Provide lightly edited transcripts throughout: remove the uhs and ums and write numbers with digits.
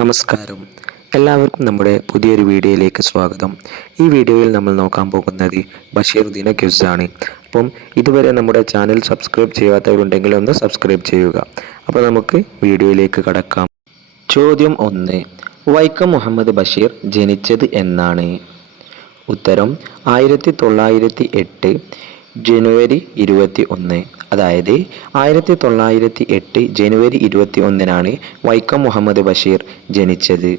നമസ്കാരം. എല്ലാവർക്കും നമ്മുടെ പുതിയൊരു വീഡിയോയിലേക്ക് സ്വാഗതം. ഈ വീഡിയോയിൽ നമ്മൾ നോക്കാൻ പോകുന്നത് ബഷീർ ദിന ക്വിസാണ്. അപ്പം ഇതുവരെ നമ്മുടെ ചാനൽ സബ്സ്ക്രൈബ് ചെയ്യാത്തവരുണ്ടെങ്കിൽ ഒന്ന് സബ്സ്ക്രൈബ് ചെയ്യുക. അപ്പോൾ നമുക്ക് വീഡിയോയിലേക്ക് കടക്കാം. ചോദ്യം 1. വൈക്കം മുഹമ്മദ് ബഷീർ ജനിച്ചത് എന്നാണ്? ഉത്തരം 1908 ജനുവരി 21. അതായത് 1908 ജനുവരി 21 വൈക്കം മുഹമ്മദ് ബഷീർ ജനിച്ചത്.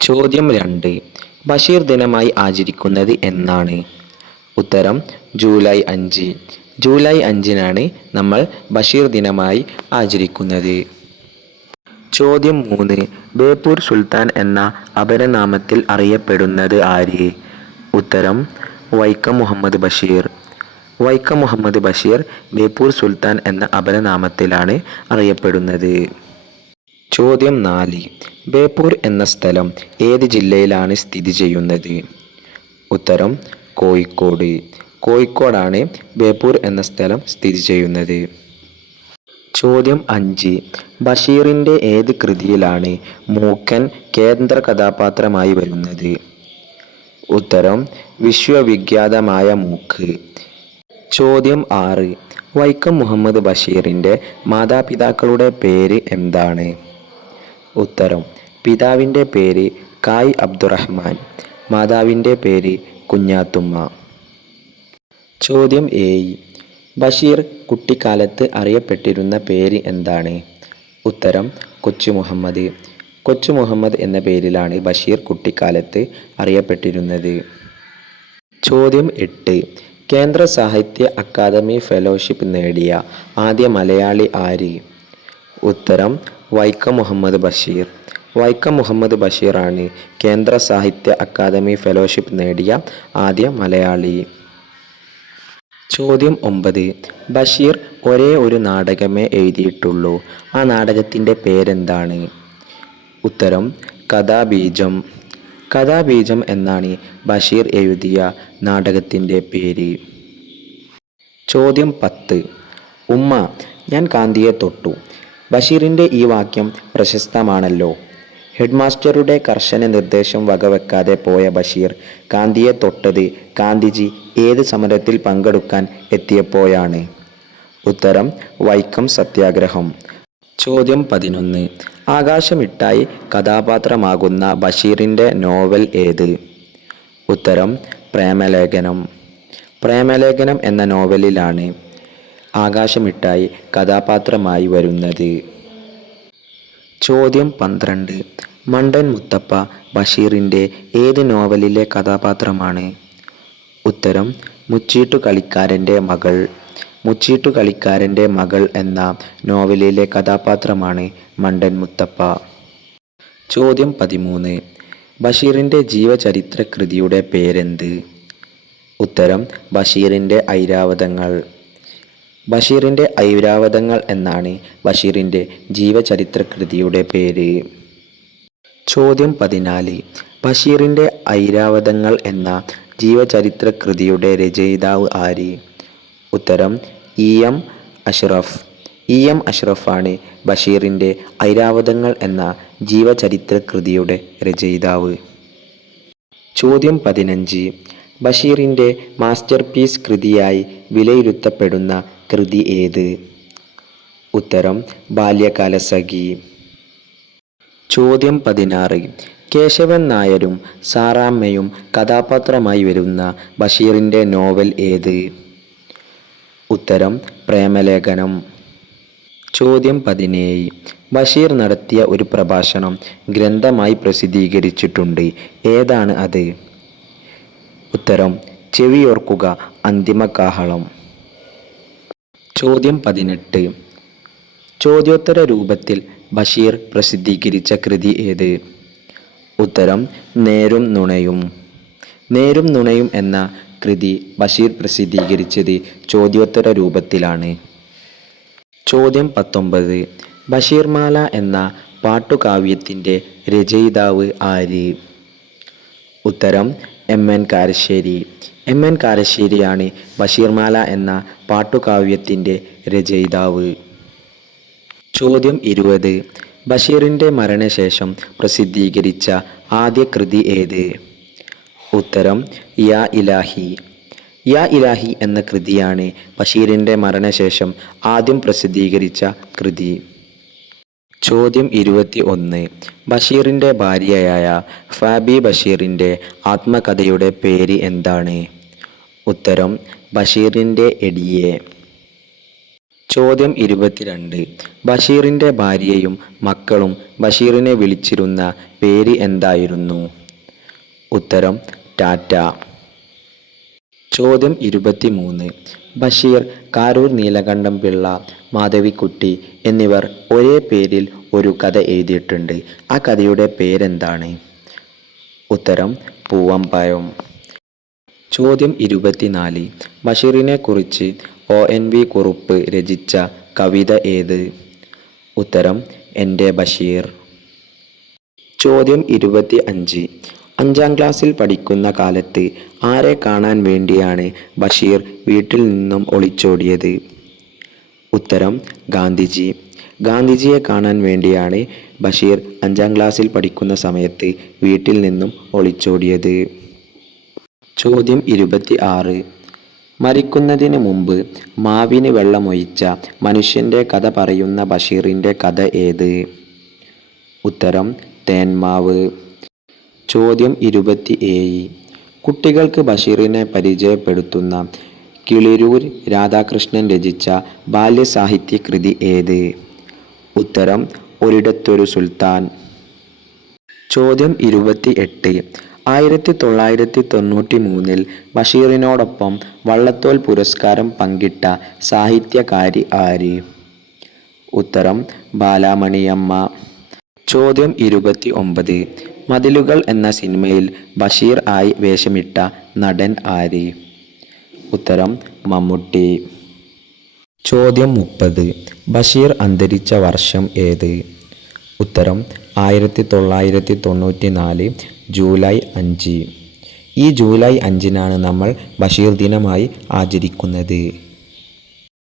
ചോദ്യം 2. ബഷീർ ദിനമായി ആചരിക്കുന്നത് എന്നാണ്? ഉത്തരം ജൂലൈ 5. ജൂലൈ 5 നമ്മൾ ബഷീർ ദിനമായി ആചരിക്കുന്നത്. ചോദ്യം 3. ബേപ്പൂർ സുൽത്താൻ എന്ന അപരനാമത്തിൽ അറിയപ്പെടുന്നത് ആര്? ഉത്തരം വൈക്കം മുഹമ്മദ് ബഷീർ. വൈക്കം മുഹമ്മദ് ബഷീർ ബേപ്പൂർ സുൽത്താൻ എന്ന അപരനാമത്തിലാണ് അറിയപ്പെടുന്നത്. ചോദ്യം 4. ബേപ്പൂർ എന്ന സ്ഥലം ഏത് ജില്ലയിലാണ് സ്ഥിതി ചെയ്യുന്നത്? ഉത്തരം കോഴിക്കോട്. കോഴിക്കോടാണ് ബേപ്പൂർ എന്ന സ്ഥലം സ്ഥിതി ചെയ്യുന്നത്. ചോദ്യം 5. ബഷീറിൻ്റെ ഏത് കൃതിയിലാണ് മൂക്കൻ കേന്ദ്ര കഥാപാത്രമായി വരുന്നത്? ഉത്തരം വിശ്വവിഖ്യാതമായ മൂക്ക്. ചോദ്യം 6. വൈക്കം മുഹമ്മദ് ബഷീറിൻ്റെ മാതാപിതാക്കളുടെ പേര് എന്താണ്? ഉത്തരം പിതാവിൻ്റെ പേര് കായ് അബ്ദുറഹ്മാൻ, മാതാവിൻ്റെ പേര് കുഞ്ഞാത്തുമ്മ. ചോദ്യം 7. ബഷീർ കുട്ടിക്കാലത്ത് അറിയപ്പെട്ടിരുന്ന പേര് എന്താണ്? ഉത്തരം കൊച്ചു മുഹമ്മദ്. കൊച്ചു മുഹമ്മദ് എന്ന പേരിലാണ് ബഷീർ കുട്ടിക്കാലത്ത് അറിയപ്പെട്ടിരുന്നത്. ചോദ്യം 8. കേന്ദ്ര സാഹിത്യ അക്കാദമി ഫെലോഷിപ്പ് നേടിയ ആദ്യ മലയാളി ആര്? ഉത്തരം വൈക്കം മുഹമ്മദ് ബഷീർ. വൈക്കം മുഹമ്മദ് ബഷീറാണ് കേന്ദ്ര സാഹിത്യ അക്കാദമി ഫെലോഷിപ്പ് നേടിയ ആദ്യ മലയാളി. ചോദ്യം 9. ബഷീർ ഒരേ ഒരു നാടകമേ എഴുതിയിട്ടുള്ളൂ. ആ നാടകത്തിൻ്റെ പേരെന്താണ്? ഉത്തരം കഥാബീജം. കഥാബീജം എന്നാണ് ബഷീർ എഴുതിയ നാടകത്തിൻ്റെ പേര്. ചോദ്യം 10. ഉമ്മ ഞാൻ കാന്തിയെ തൊട്ടു. ബഷീറിൻ്റെ ഈ വാക്യം പ്രശസ്തമാണല്ലോ. ഹെഡ് മാസ്റ്ററുടെ കർശന നിർദ്ദേശം വകവെക്കാതെ പോയ ബഷീർ കാന്തിയെ തൊട്ടത് ഗാന്ധിജി ഏത് സമരത്തിൽ പങ്കെടുക്കാൻ എത്തിയപ്പോഴാണ്? ഉത്തരം വൈക്കം സത്യാഗ്രഹം. ചോദ്യം 11. ആകാശമിട്ടായി കഥാപാത്രമാകുന്ന ബഷീറിൻ്റെ നോവൽ ഏത്? ഉത്തരം പ്രേമലേഖനം. പ്രേമലേഖനം എന്ന നോവലിലാണ് ആകാശമിട്ടായി കഥാപാത്രമായി വരുന്നത്. ചോദ്യം 12. മണ്ടൻ മുത്തപ്പ ബഷീറിൻ്റെ ഏത് നോവലിലെ കഥാപാത്രമാണ്? ഉത്തരം മുച്ചീട്ടുകളിക്കാരൻ്റെ മകൾ. മുച്ചീട്ടുകളിക്കാരൻ്റെ മകൾ എന്ന നോവലിലെ കഥാപാത്രമാണ് മണ്ടൻ മുത്തപ്പ. ചോദ്യം 13. ബഷീറിൻ്റെ ജീവചരിത്ര കൃതിയുടെ പേരെന്ത്? ഉത്തരം ബഷീറിൻ്റെ ഐരാവതങ്ങൾ. ബഷീറിൻ്റെ ഐരാവതങ്ങൾ എന്നാണ് ബഷീറിൻ്റെ ജീവചരിത്ര കൃതിയുടെ പേര്. ചോദ്യം 14. ബഷീറിൻ്റെ ഐരാവതങ്ങൾ എന്ന ജീവചരിത്ര കൃതിയുടെ രചയിതാവ് ആര്? ഉത്തരം E.M. അഷ്റഫ്. E.M. അഷ്റഫാണ് ബഷീറിൻ്റെ ഐരാവതങ്ങൾ എന്ന ജീവചരിത്ര കൃതിയുടെ രചയിതാവ്. ചോദ്യം 15. ബഷീറിൻ്റെ മാസ്റ്റർ പീസ് കൃതിയായി വിലയിരുത്തപ്പെടുന്ന കൃതി ഏത്? ഉത്തരം ബാല്യകാലസഖി. ചോദ്യം 16. കേശവൻ നായരും സാറാമ്മയും കഥാപാത്രമായി വരുന്ന ബഷീറിൻ്റെ നോവൽ ഏത്? ഉത്തരം പ്രേമലേഖനം. ചോദ്യം 17. ബഷീർ നടത്തിയ ഒരു പ്രഭാഷണം ഗ്രന്ഥമായി പ്രസിദ്ധീകരിച്ചിട്ടുണ്ട്. ഏതാണ് അത്? ഉത്തരം ചെവിയോർക്കുക അന്തിമകാഹളം. ചോദ്യം 18. ചോദ്യോത്തര രൂപത്തിൽ ബഷീർ പ്രസിദ്ധീകരിച്ച കൃതി ഏത്? ഉത്തരം നേരും നുണയും. നേരും നുണയും എന്ന കൃതി ബഷീർ പ്രസിദ്ധീകരിച്ചത് ചോദ്യോത്തര രൂപത്തിലാണ്. ചോദ്യം 19. ബഷീർമാല എന്ന പാട്ടുകാവ്യത്തിൻ്റെ രചയിതാവ് ആര്? ഉത്തരം M.N. കാരശ്ശേരി. M.N. കാരശ്ശേരിയാണ് ബഷീർമാല എന്ന പാട്ടുകാവ്യത്തിൻ്റെ രചയിതാവ്. ചോദ്യം 20. ബഷീറിൻ്റെ മരണശേഷം പ്രസിദ്ധീകരിച്ച ആദ്യ കൃതി ഏത്? ഉത്തരം യാ ഇലാഹി. യാ ഇലാഹി എന്ന കൃതിയാണ് ബഷീറിൻ്റെ മരണശേഷം ആദ്യം പ്രസിദ്ധീകരിച്ച കൃതി. ചോദ്യം 21. ബഷീറിൻ്റെ ഭാര്യയായ ഫാബി ബഷീറിൻ്റെ ആത്മകഥയുടെ പേര് എന്താണ്? ഉത്തരം ബഷീറിൻ്റെ എടിയെ. ചോദ്യം 22. ബഷീറിൻ്റെ ഭാര്യയും മക്കളും ബഷീറിനെ വിളിച്ചിരുന്ന പേര് എന്തായിരുന്നു? ഉത്തരം ടാറ്റ. ചോദ്യം 23. ബഷീർ, കാരൂർ നീലകണ്ഠൻ പിള്ള, മാധവിക്കുട്ടി എന്നിവർ ഒരേ പേരിൽ ഒരു കഥ എഴുതിയിട്ടുണ്ട്. ആ കഥയുടെ പേരെന്താണ്? ഉത്തരം പൂവമ്പഴം. ചോദ്യം 24. ബഷീറിനെ കുറിച്ച് ONV കുറുപ്പ് രചിച്ച കവിത ഏത്? ഉത്തരം എൻ്റെ ബഷീർ. ചോദ്യം 25. 5-ാം ക്ലാസ്സിൽ പഠിക്കുന്ന കാലത്ത് ആരെ കാണാൻ വേണ്ടിയാണ് ബഷീർ വീട്ടിൽ നിന്നും ഒളിച്ചോടിയത്? ഉത്തരം ഗാന്ധിജി. ഗാന്ധിജിയെ കാണാൻ വേണ്ടിയാണ് ബഷീർ 5-ാം ക്ലാസ്സിൽ പഠിക്കുന്ന സമയത്ത് വീട്ടിൽ നിന്നും ഒളിച്ചോടിയത്. ചോദ്യം 26. മരിക്കുന്നതിന് മുമ്പ് മാവിന് വെള്ളമൊഴിച്ച മനുഷ്യൻ്റെ കഥ പറയുന്ന ബഷീറിൻ്റെ കഥ ഏത്? ഉത്തരം തേന്മാവ്. ചോദ്യം 27. കുട്ടികൾക്ക് ബഷീറിനെ പരിചയപ്പെടുത്തുന്ന കിളിരൂർ രാധാകൃഷ്ണൻ രചിച്ച ബാല്യസാഹിത്യ കൃതി ഏത്? ഉത്തരം ഒരിടത്തൊരു സുൽത്താൻ. ചോദ്യം 28. 1993 ബഷീറിനോടൊപ്പം വള്ളത്തോൾ പുരസ്കാരം പങ്കിട്ട സാഹിത്യകാരി ആര്? ഉത്തരം ബാലാമണിയമ്മ. ചോദ്യം 29. മതിലുകൾ എന്ന സിനിമയിൽ ബഷീർ ആയി വേഷമിട്ട നടൻ ആര്? ഉത്തരം മമ്മൂട്ടി. ചോദ്യം 30. ബഷീർ അന്തരിച്ച വർഷം ഏത്? ഉത്തരം 1994 ജൂലൈ 5. ഈ ജൂലൈ 5-നാണ് നമ്മൾ ബഷീർ ദിനമായി ആചരിക്കുന്നത്.